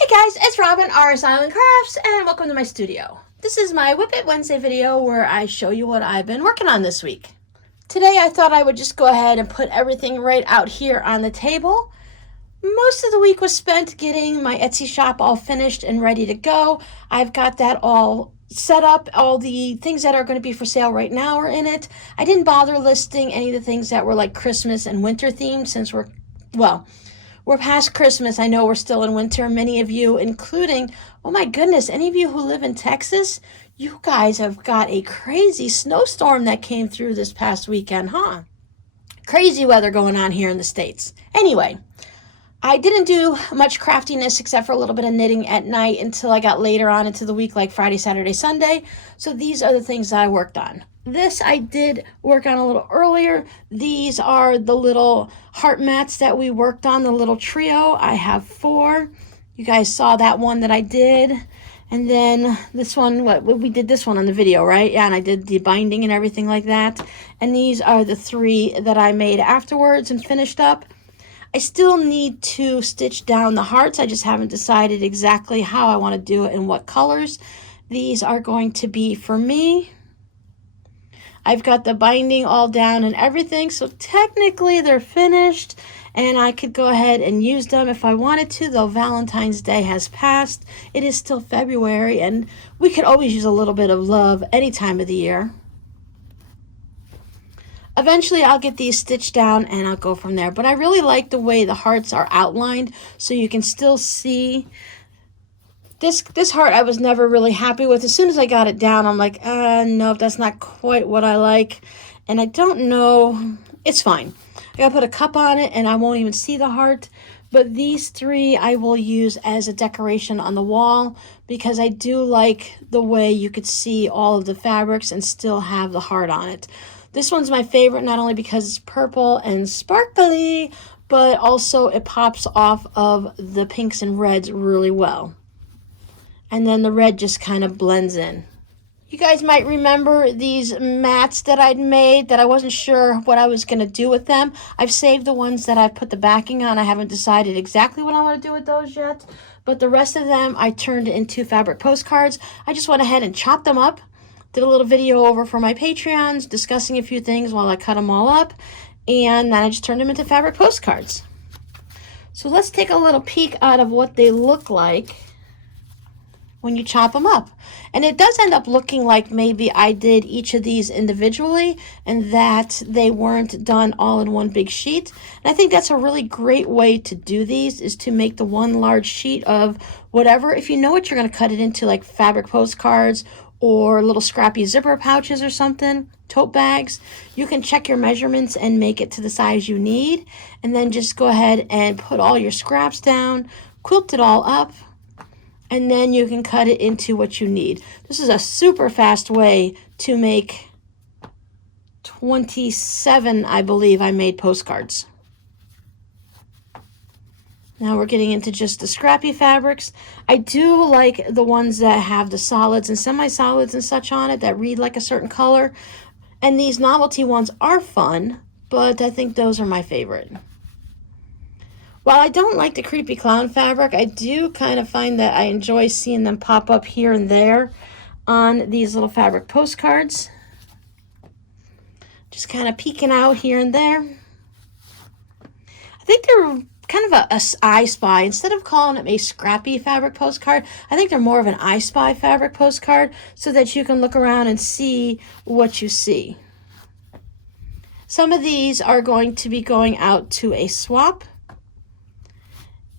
Hey guys, it's Robin, RsIslandCrafts, and welcome to my studio. This is my Whip It Wednesday video where I show you what I've been working on this week. Today I thought I would just go ahead and put everything right out here on the table. Most of the week was spent getting my Etsy shop all finished and ready to go. I've got that all set up. All the things that are going to be for sale right now are in it. I didn't bother listing any of the things that were like Christmas and winter themed since we're past Christmas. I know we're still in winter. Many of you, including, oh my goodness, any of you who live in Texas, you guys have got a crazy snowstorm that came through this past weekend, huh? Crazy weather going on here in the States. Anyway, I didn't do much craftiness except for a little bit of knitting at night until I got later on into the week, like Friday, Saturday, Sunday. So these are the things that I worked on. This I did work on a little earlier. These are the little heart mats that we worked on, the little trio. I have 4. You guys saw that one that I did. And then this one, we did this one on the video, right? Yeah, and I did the binding and everything like that. And these are the 3 that I made afterwards and finished up. I still need to stitch down the hearts. I just haven't decided exactly how I want to do it and what colors. These are going to be for me. I've got the binding all down and everything, so technically they're finished and I could go ahead and use them if I wanted to, though Valentine's Day has passed. It is still February and we could always use a little bit of love any time of the year. Eventually I'll get these stitched down and I'll go from there, but I really like the way the hearts are outlined so you can still see. This heart I was never really happy with. As soon as I got it down, I'm like, no, that's not quite what I like. And I don't know. It's fine. I gotta put a cup on it and I won't even see the heart. But these 3 I will use as a decoration on the wall because I do like the way you could see all of the fabrics and still have the heart on it. This one's my favorite, not only because it's purple and sparkly, but also it pops off of the pinks and reds really well. And then the red just kind of blends in. You guys might remember these mats that I'd made that I wasn't sure what I was going to do with them. I've saved the ones that I put the backing on. I haven't decided exactly what I want to do with those yet. But the rest of them I turned into fabric postcards. I just went ahead and chopped them up. Did a little video over for my Patreons discussing a few things while I cut them all up. And then I just turned them into fabric postcards. So let's take a little peek out of what they look like when you chop them up. And it does end up looking like maybe I did each of these individually and that they weren't done all in one big sheet. And I think that's a really great way to do these, is to make the one large sheet of whatever. If you know what you're going to cut it into, like fabric postcards or little Scrappy zipper pouches or something, tote bags, you can check your measurements and make it to the size you need. And then just go ahead and put all your scraps down, quilt it all up, and then you can cut it into what you need. This is a super fast way to make 27, I believe I made postcards. Now we're getting into just the scrappy fabrics. I do like the ones that have the solids and semi-solids and such on it that read like a certain color. And these novelty ones are fun, but I think those are my favorite. While I don't like the creepy clown fabric, I do kind of find that I enjoy seeing them pop up here and there on these little fabric postcards. Just kind of peeking out here and there. I think they're kind of a I Spy. Instead of calling them a scrappy fabric postcard, I think they're more of an I Spy fabric postcard so that you can look around and see what you see. Some of these are going to be going out to a swap.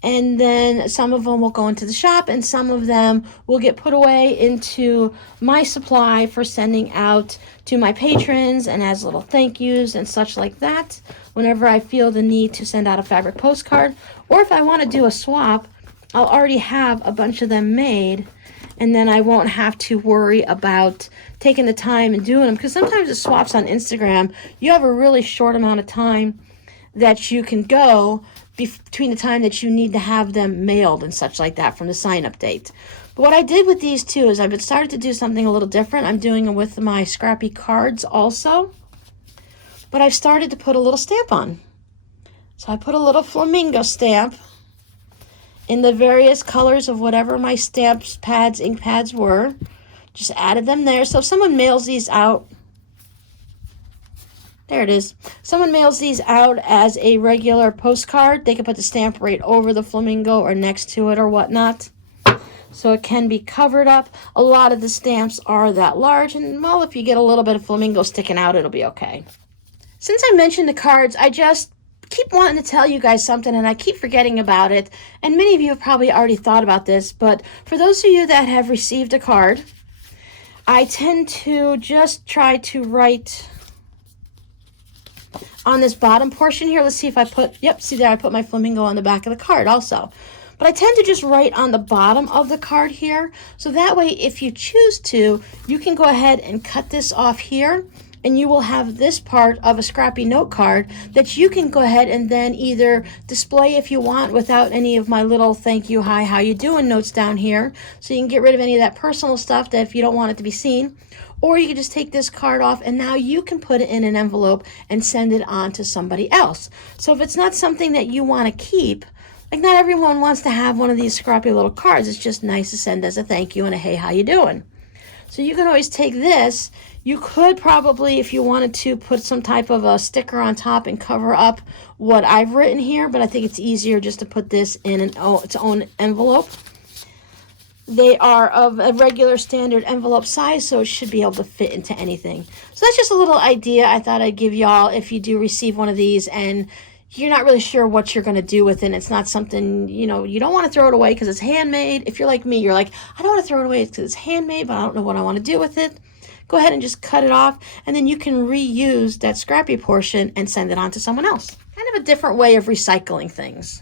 And then some of them will go into the shop and some of them will get put away into my supply for sending out to my patrons and as little thank yous and such like that whenever I feel the need to send out a fabric postcard. Or if I want to do a swap, I'll already have a bunch of them made and then I won't have to worry about taking the time and doing them, because sometimes the swaps on Instagram, you have a really short amount of time that you can go between the time that you need to have them mailed and such like that from the sign-up date. But what I did with these two is I've started to do something a little different. I'm doing it with my Scrappy cards also. But I've started to put a little stamp on. So I put a little flamingo stamp in the various colors of whatever my stamps, pads, ink pads were. Just added them there. So if someone mails these out, there it is. Someone mails these out as a regular postcard, they can put the stamp right over the flamingo or next to it or whatnot. So it can be covered up. A lot of the stamps are that large, and well, if you get a little bit of flamingo sticking out, it'll be okay. Since I mentioned the cards, I just keep wanting to tell you guys something, and I keep forgetting about it. And many of you have probably already thought about this, but for those of you that have received a card, I tend to just try to write on this bottom portion here. Let's see if I put, yep, see there, I put my flamingo on the back of the card also. But I tend to just write on the bottom of the card here. So that way, if you choose to, you can go ahead and cut this off here, and you will have this part of a Scrappy note card that you can go ahead and then either display if you want without any of my little thank you, hi, how you doing notes down here. So you can get rid of any of that personal stuff that if you don't want it to be seen. Or you can just take this card off, and now you can put it in an envelope and send it on to somebody else. So if it's not something that you want to keep, like not everyone wants to have one of these scrappy little cards. It's just nice to send as a thank you and a hey, how you doing? So you can always take this. You could probably, if you wanted to, put some type of a sticker on top and cover up what I've written here, but I think it's easier just to put this in its own envelope. They are of a regular standard envelope size, so it should be able to fit into anything. So that's just a little idea I thought I'd give y'all if you do receive one of these and you're not really sure what you're going to do with it. It's not something, you know, you don't want to throw it away because it's handmade. If you're like me, you're like, I don't want to throw it away because it's handmade, but I don't know what I want to do with it. Go ahead and just cut it off, and then you can reuse that scrappy portion and send it on to someone else. Kind of a different way of recycling things.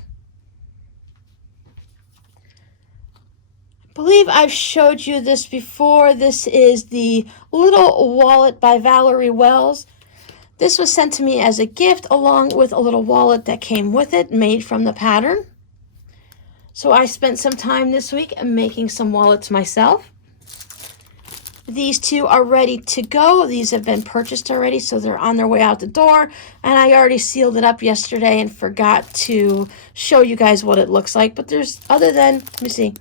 I believe I've showed you this before. This is the little wallet by Valerie Wells. This was sent to me as a gift along with a little wallet that came with it, made from the pattern. So I spent some time this week making some wallets myself. These two are ready to go. These have been purchased already, so they're on their way out the door. And I already sealed it up yesterday and forgot to show you guys what it looks like. But there's, other than, let me see.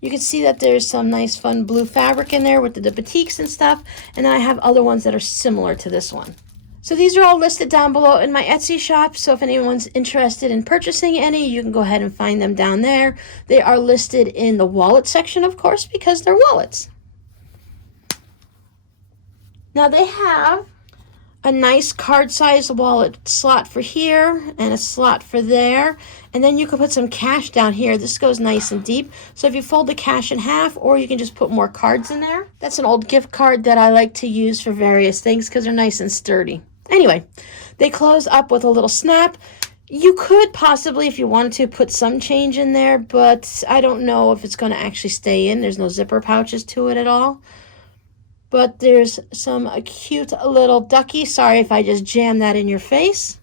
You can see that there's some nice fun blue fabric in there with the batiks and stuff. And then I have other ones that are similar to this one. So these are all listed down below in my Etsy shop. So if anyone's interested in purchasing any, you can go ahead and find them down there. They are listed in the wallet section, of course, because they're wallets. Now they have a nice card-sized wallet slot for here and a slot for there. And then you can put some cash down here. This goes nice and deep. So if you fold the cash in half, or you can just put more cards in there. That's an old gift card that I like to use for various things because they're nice and sturdy. Anyway, they close up with a little snap. You could possibly, if you wanted to, put some change in there, but I don't know if it's going to actually stay in. There's no zipper pouches to it at all. But there's some cute little ducky. Sorry if I just jammed that in your face.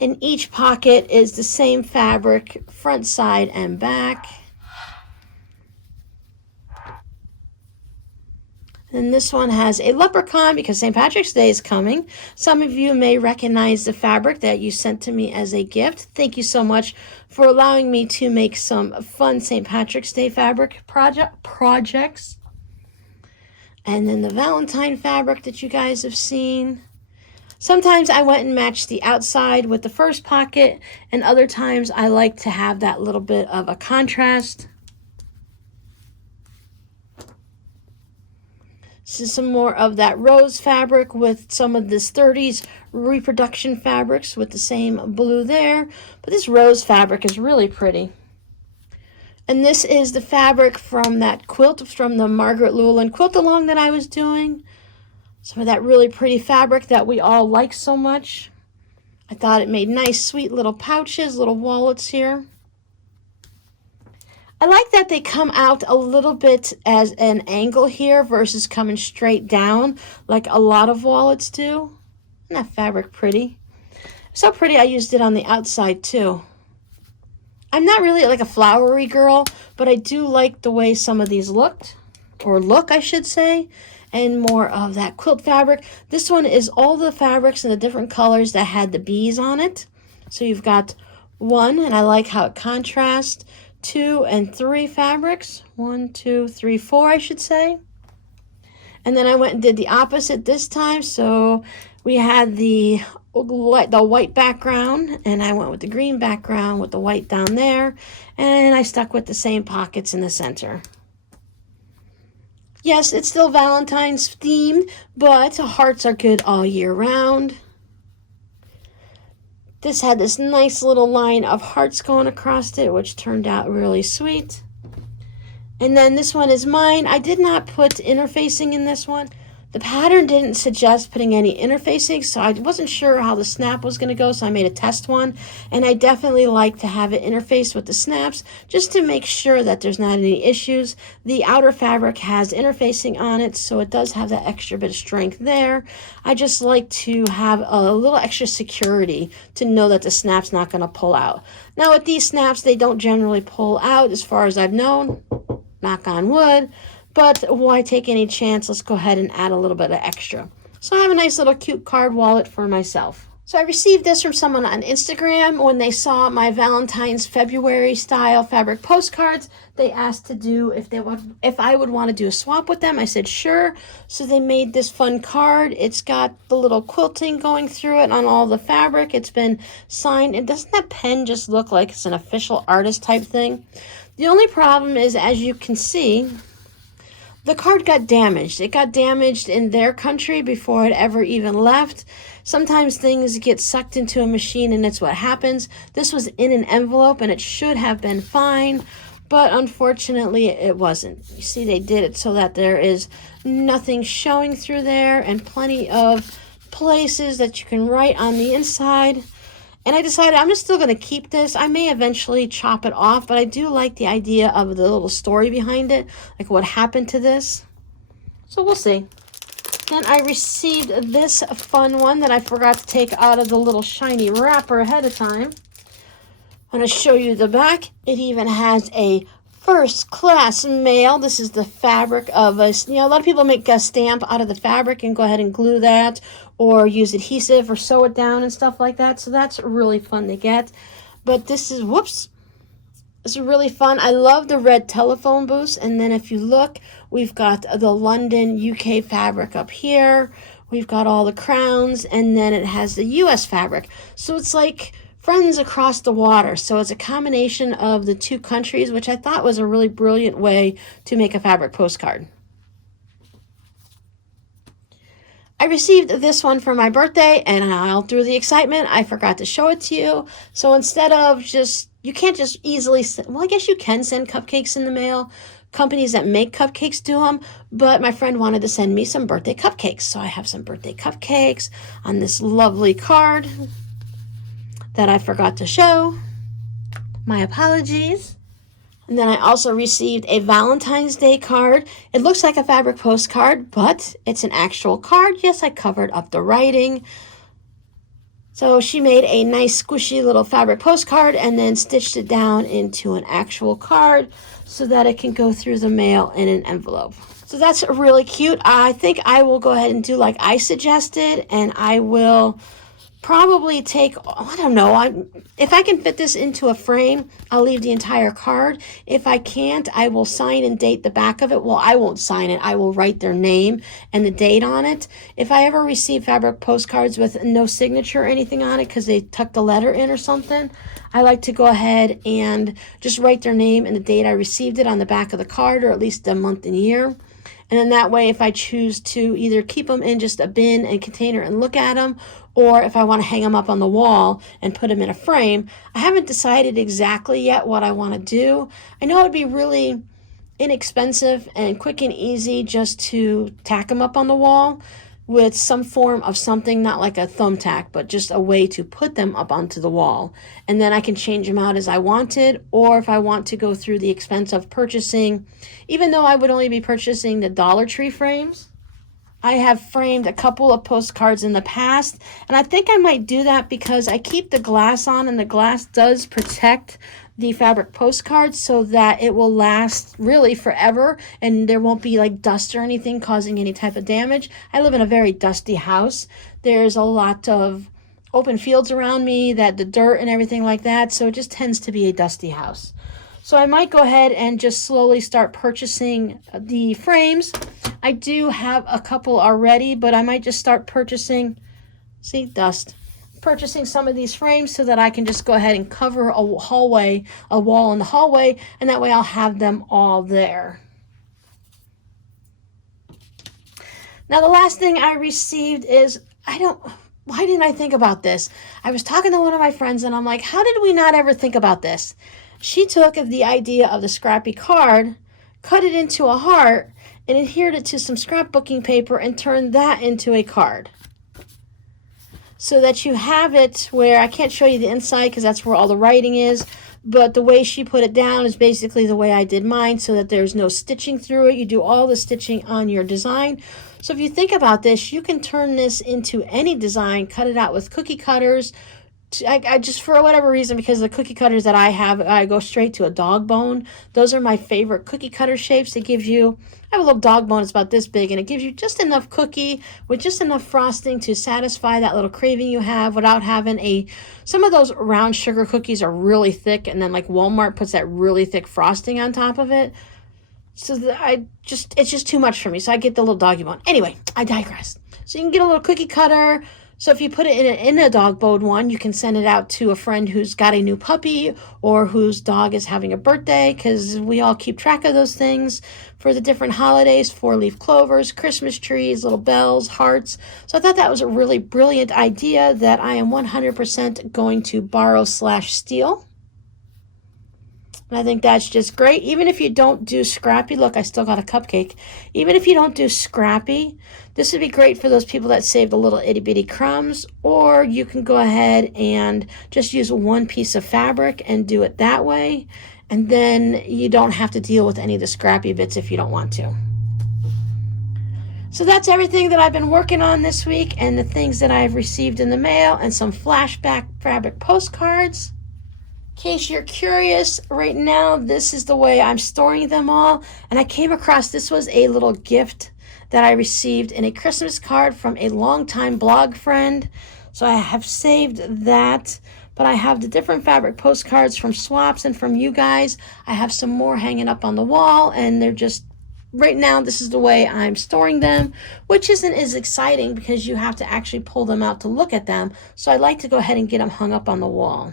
In each pocket is the same fabric, front, side, and back. And this one has a leprechaun because St. Patrick's Day is coming. Some of you may recognize the fabric that you sent to me as a gift. Thank you so much for allowing me to make some fun St. Patrick's Day fabric projects. And then the Valentine fabric that you guys have seen. Sometimes I went and matched the outside with the first pocket, and other times I like to have that little bit of a contrast. This is some more of that rose fabric with some of this 30s reproduction fabrics with the same blue there. But this rose fabric is really pretty. And this is the fabric from that quilt from the Margaret Llewellyn quilt along that I was doing. Some of that really pretty fabric that we all like so much. I thought it made nice, sweet little pouches, little wallets here. I like that they come out a little bit as an angle here versus coming straight down like a lot of wallets do. Isn't that fabric pretty? So pretty I used it on the outside too. I'm not really like a flowery girl, but I do like the way some of these looked, or look I should say, and more of that quilt fabric. This one is all the fabrics in the different colors that had the bees on it. So you've got one, and I like how it contrasts. 2 and 3 fabrics. 1, 2, 3, 4, I should say. And then I went and did the opposite this time. So we had the white background, and I went with the green background with the white down there. And I stuck with the same pockets in the center. Yes, it's still Valentine's themed, but hearts are good all year round. This had this nice little line of hearts going across it, which turned out really sweet. And then this one is mine. I did not put interfacing in this one. The pattern didn't suggest putting any interfacing, so I wasn't sure how the snap was going to go, so I made a test one. And I definitely like to have it interfaced with the snaps just to make sure that there's not any issues. The outer fabric has interfacing on it, so it does have that extra bit of strength there. I just like to have a little extra security to know that the snap's not going to pull out. Now with these snaps, they don't generally pull out as far as I've known. Knock on wood. But why take any chance? Let's go ahead and add a little bit of extra. So I have a nice little cute card wallet for myself. So I received this from someone on Instagram. When they saw my Valentine's February style fabric postcards, they asked to do if I would want to do a swap with them. I said sure. So they made this fun card. It's got the little quilting going through it on all the fabric. It's been signed. And doesn't that pen just look like it's an official artist type thing? The only problem is, as you can see, the card got damaged. It got damaged in their country before it ever even left. Sometimes things get sucked into a machine and that's what happens. This was in an envelope and it should have been fine, but unfortunately it wasn't. You see, they did it so that there is nothing showing through there and plenty of places that you can write on the inside. And I decided I'm just still going to keep this. I may eventually chop it off, but I do like the idea of the little story behind it, like what happened to this. So we'll see. Then I received this fun one that I forgot to take out of the little shiny wrapper ahead of time. I'm going to show you the back. It even has a first class mail. This is the fabric of a lot of people make a stamp out of the fabric and go ahead and glue that or use adhesive or sew it down and stuff like that. So that's really fun to get. But this is, whoops, it's really fun. I love the red telephone booths. And then if you look, we've got the London, UK fabric up here. We've got all the crowns, and then it has the US fabric. So it's like friends across the water. So it's a combination of the two countries, which I thought was a really brilliant way to make a fabric postcard. I received this one for my birthday, and all through the excitement, I forgot to show it to you. So instead of you can't just easily, well, I guess you can send cupcakes in the mail. Companies that make cupcakes do them, but my friend wanted to send me some birthday cupcakes. So I have some birthday cupcakes on this lovely card that I forgot to show. My apologies. And then I also received a Valentine's Day card. It looks like a fabric postcard, but it's an actual card. Yes, I covered up the writing. So she made a nice squishy little fabric postcard and then stitched it down into an actual card so that it can go through the mail in an envelope. So that's really cute. I think I will go ahead and do like I suggested, and I will probably take, I don't know, if I can fit this into a frame, I'll leave the entire card. If I can't, I will sign and date the back of it. Well, I won't sign it. I will write their name and the date on it. If I ever receive fabric postcards with no signature or anything on it because they tucked the letter in or something, I like to go ahead and just write their name and the date I received it on the back of the card, or at least the month and year. And then that way, if I choose to either keep them in just a bin and container and look at them, or if I want to hang them up on the wall and put them in a frame, I haven't decided exactly yet what I want to do. I know it would be really inexpensive and quick and easy just to tack them up on the wall with some form of something, not like a thumbtack, but just a way to put them up onto the wall. And then I can change them out as I wanted, or if I want to go through the expense of purchasing, even though I would only be purchasing the Dollar Tree frames. I have framed a couple of postcards in the past, and I think I might do that because I keep the glass on, and the glass does protect the fabric postcards so that it will last really forever and there won't be like dust or anything causing any type of damage. I live in a very dusty house. There's a lot of open fields around me, that the dirt and everything like that, so it just tends to be a dusty house. So I might go ahead and just slowly start purchasing the frames. I do have a couple already, but I might just start purchasing, see, dust. Purchasing some of these frames so that I can just go ahead and cover a hallway, a wall in the hallway, and that way I'll have them all there. Now the last thing I received is, why didn't I think about this? I was talking to one of my friends and I'm like, how did we not ever think about this? She took the idea of the Scrappy card, cut it into a heart, and adhered it to some scrapbooking paper and turned that into a card. So that you have it where, I can't show you the inside because that's where all the writing is, but the way she put it down is basically the way I did mine, so that there's no stitching through it. You do all the stitching on your design. So if you think about this, you can turn this into any design, cut it out with cookie cutters. I just, for whatever reason, because the cookie cutters that I have, I go straight to a dog bone. Those are my favorite cookie cutter shapes. It gives you, I have a little dog bone, it's about this big, and it gives you just enough cookie with just enough frosting to satisfy that little craving you have without having some of those round sugar cookies are really thick, and then like Walmart puts that really thick frosting on top of it. So it's just too much for me. So I get the little doggy bone. Anyway, I digress. So you can get a little cookie cutter. So if you put it in a dog bone one, you can send it out to a friend who's got a new puppy or whose dog is having a birthday, because we all keep track of those things for the different holidays, 4-leaf clovers, Christmas trees, little bells, hearts. So I thought that was a really brilliant idea that I am 100% going to borrow/steal. And I think that's just great. Even if you don't do Scrappy, look, I still got a cupcake. Even if you don't do Scrappy, this would be great for those people that saved a little itty bitty crumbs, or you can go ahead and just use one piece of fabric and do it that way. And then you don't have to deal with any of the scrappy bits if you don't want to. So that's everything that I've been working on this week, and the things that I've received in the mail, and some flashback fabric postcards. In case you're curious, right now this is the way I'm storing them all. And I came across, this was a little gift that I received in a Christmas card from a longtime blog friend. So I have saved that, but I have the different fabric postcards from swaps and from you guys. I have some more hanging up on the wall, and they're just, right now this is the way I'm storing them, which isn't as exciting because you have to actually pull them out to look at them. So I like to go ahead and get them hung up on the wall.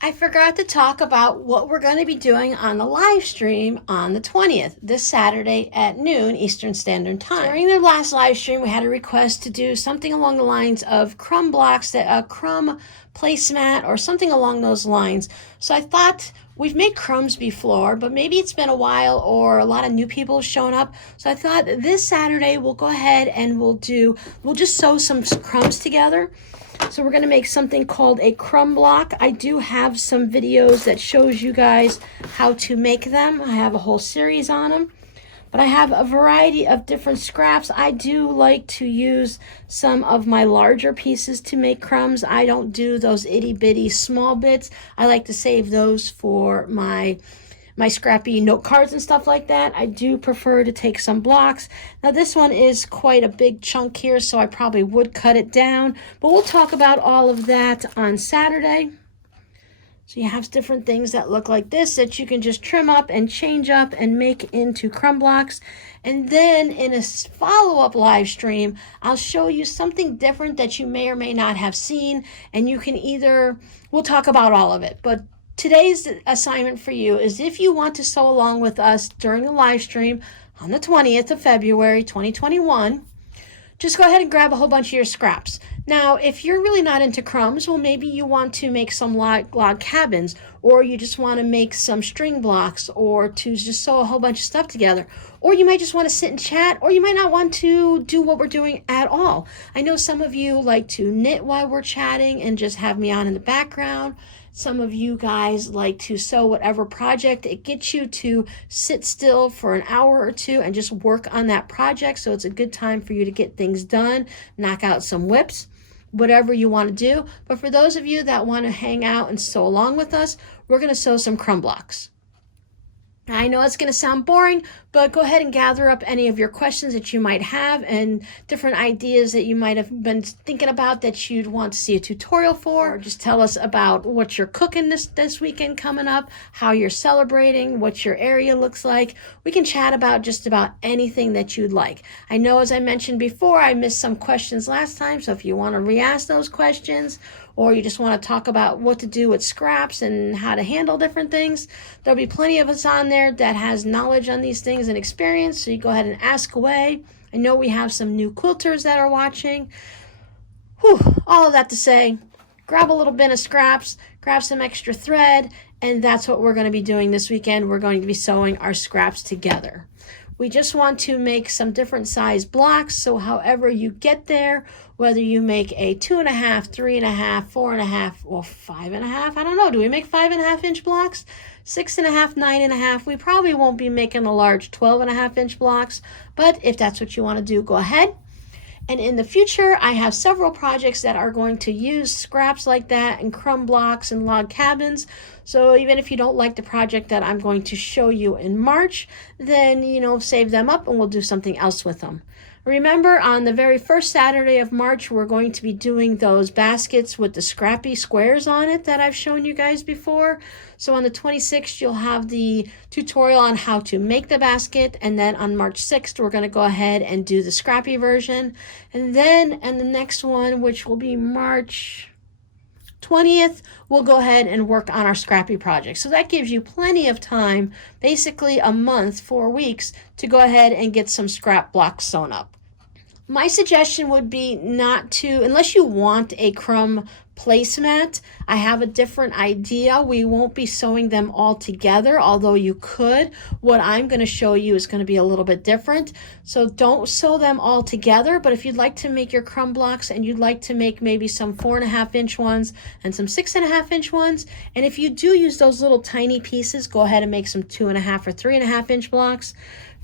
I forgot to talk about what we're going to be doing on the live stream on the 20th, this Saturday at noon Eastern Standard Time. During the last live stream, we had a request to do something along the lines of crumb blocks, a crumb placemat, or something along those lines. So I thought, we've made crumbs before, but maybe it's been a while or a lot of new people have shown up. So I thought this Saturday we'll go ahead and we'll just sew some crumbs together. So we're going to make something called a crumb block. I do have some videos that shows you guys how to make them. I have a whole series on them. But I have a variety of different scraps. I do like to use some of my larger pieces to make crumbs. I don't do those itty bitty small bits. I like to save those for my scrappy note cards and stuff like that. I do prefer to take some blocks. Now this one is quite a big chunk here, so I probably would cut it down, but we'll talk about all of that on Saturday. So you have different things that look like this that you can just trim up and change up and make into crumb blocks. And then in a follow-up live stream, I'll show you something different that you may or may not have seen, and you can we'll talk about all of it, but today's assignment for you is, if you want to sew along with us during the live stream on the 20th of February 2021, just go ahead and grab a whole bunch of your scraps. Now, if you're really not into crumbs, well, maybe you want to make some log cabins, or you just want to make some string blocks, or to just sew a whole bunch of stuff together. Or you might just want to sit and chat, or you might not want to do what we're doing at all. I know some of you like to knit while we're chatting and just have me on in the background. Some of you guys like to sew whatever project it gets you to sit still for an hour or two and just work on that project. So it's a good time for you to get things done, knock out some WIPs, whatever you want to do. But for those of you that want to hang out and sew along with us, we're going to sew some crumb blocks. I know it's going to sound boring, but go ahead and gather up any of your questions that you might have and different ideas that you might have been thinking about that you'd want to see a tutorial for. Or just tell us about what you're cooking this weekend coming up, how you're celebrating, what your area looks like. We can chat about just about anything that you'd like. I know, as I mentioned before, I missed some questions last time, so if you want to re-ask those questions, or you just want to talk about what to do with scraps and how to handle different things, there'll be plenty of us on there that has knowledge on these things and experience, so you go ahead and ask away. I know we have some new quilters that are watching. Whew, all of that to say, grab a little bin of scraps, grab some extra thread, and that's what we're going to be doing this weekend. We're going to be sewing our scraps together. We just want to make some different size blocks, so however you get there, whether you make a 2.5, 3.5, 4.5, or 5.5, I don't know, do we make 5.5-inch blocks? 6.5, 9.5, we probably won't be making the large 12.5-inch blocks, but if that's what you want to do, go ahead. And in the future, I have several projects that are going to use scraps like that and crumb blocks and log cabins. So even if you don't like the project that I'm going to show you in March, then, save them up and we'll do something else with them. Remember, on the very first Saturday of March, we're going to be doing those baskets with the Scrappy squares on it that I've shown you guys before. So on the 26th, you'll have the tutorial on how to make the basket. And then on March 6th, we're going to go ahead and do the Scrappy version. And then in the next one, which will be March 20th, we'll go ahead and work on our Scrappy project. So that gives you plenty of time, basically a month, 4 weeks, to go ahead and get some scrap blocks sewn up. My suggestion would be not to, unless you want a crumb placemat, I have a different idea. We won't be sewing them all together, although you could. What I'm going to show you is going to be a little bit different. So don't sew them all together, but if you'd like to make your crumb blocks and you'd like to make maybe some 4.5-inch ones and some 6.5-inch ones, and if you do use those little tiny pieces, go ahead and make some 2.5 or 3.5-inch blocks.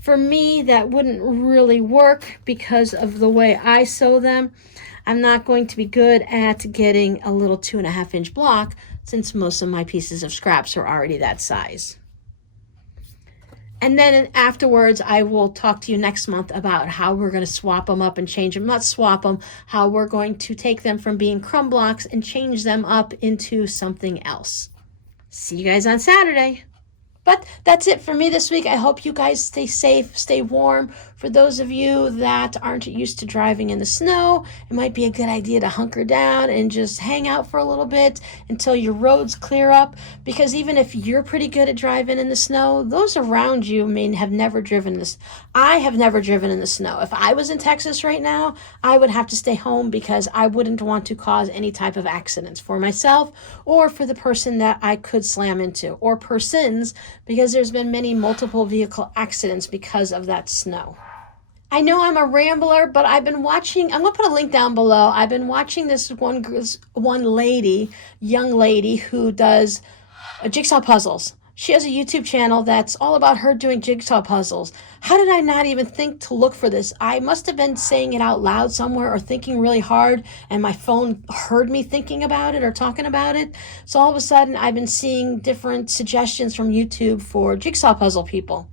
For me, that wouldn't really work because of the way I sew them. I'm not going to be good at getting a little 2.5-inch block since most of my pieces of scraps are already that size. And then afterwards, I will talk to you next month about how we're going to swap them up and change them. Not swap them, how we're going to take them from being crumb blocks and change them up into something else. See you guys on Saturday. But that's it for me this week. I hope you guys stay safe, stay warm. For those of you that aren't used to driving in the snow, it might be a good idea to hunker down and just hang out for a little bit until your roads clear up. Because even if you're pretty good at driving in the snow, those around you may have never driven this. I have never driven in the snow. If I was in Texas right now, I would have to stay home because I wouldn't want to cause any type of accidents for myself or for the person that I could slam into, or persons, because there's been many multiple vehicle accidents because of that snow. I know I'm a rambler, but I've been watching, I'm going to put a link down below. I've been watching this one young lady who does jigsaw puzzles. She has a YouTube channel that's all about her doing jigsaw puzzles. How did I not even think to look for this? I must have been saying it out loud somewhere or thinking really hard, and my phone heard me thinking about it or talking about it. So all of a sudden, I've been seeing different suggestions from YouTube for jigsaw puzzle people.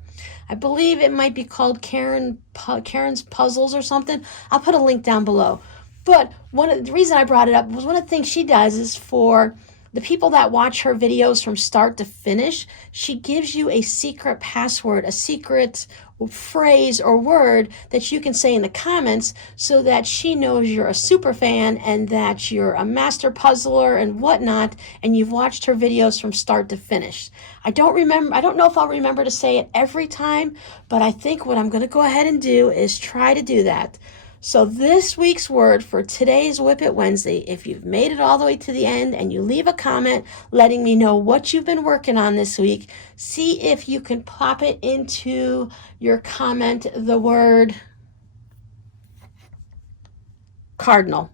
I believe it might be called Karen's Puzzles or something. I'll put a link down below. But the reason I brought it up was one of the things she does is for the people that watch her videos from start to finish, she gives you a secret password, a secret phrase or word that you can say in the comments so that she knows you're a super fan and that you're a master puzzler and whatnot, and you've watched her videos from start to finish. I don't know if I'll remember to say it every time, but I think what I'm going to go ahead and do is try to do that. So this week's word for today's Whip It Wednesday, if you've made it all the way to the end and you leave a comment letting me know what you've been working on this week, see if you can pop it into your comment, the word cardinal.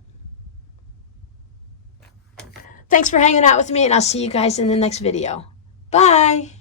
Thanks for hanging out with me, and I'll see you guys in the next video. Bye.